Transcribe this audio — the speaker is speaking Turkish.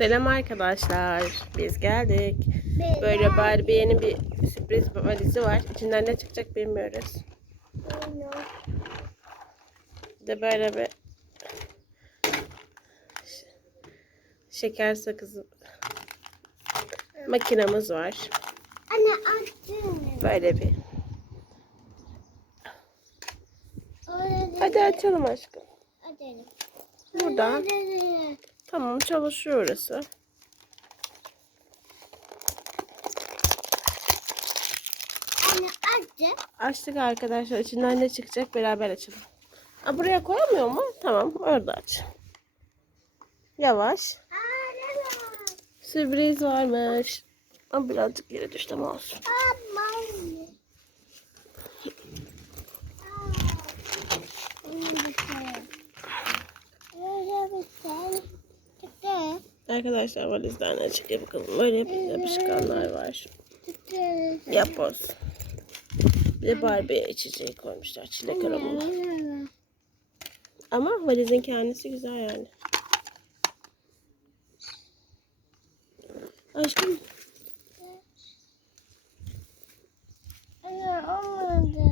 Selam arkadaşlar. Biz geldik. Böyle Barbie'nin bir sürpriz valizi var. İçinden ne çıkacak bilmiyoruz. Bir de böyle bir şeker sakızı makinamız var. Anne açtım. Böyle bir. Hadi açalım aşkım. Hadi. Buradan. Tamam çalışıyor orası. Anne açtı. Açtık arkadaşlar. İçinden ne çıkacak beraber açalım. Aa, buraya koyamıyor mu? Tamam orada aç. Yavaş. Sürpriz varmış. Ama birazcık yere düştü ama olsun. Arkadaşlar valizden açık yapalım. Böyle yapışkanlar var. Yapboz. Bir de Barbie'ye içeceği koymuşlar. Çilek aromalı. Ama valizin kendisi güzel yani. Aşkım. Olmadı.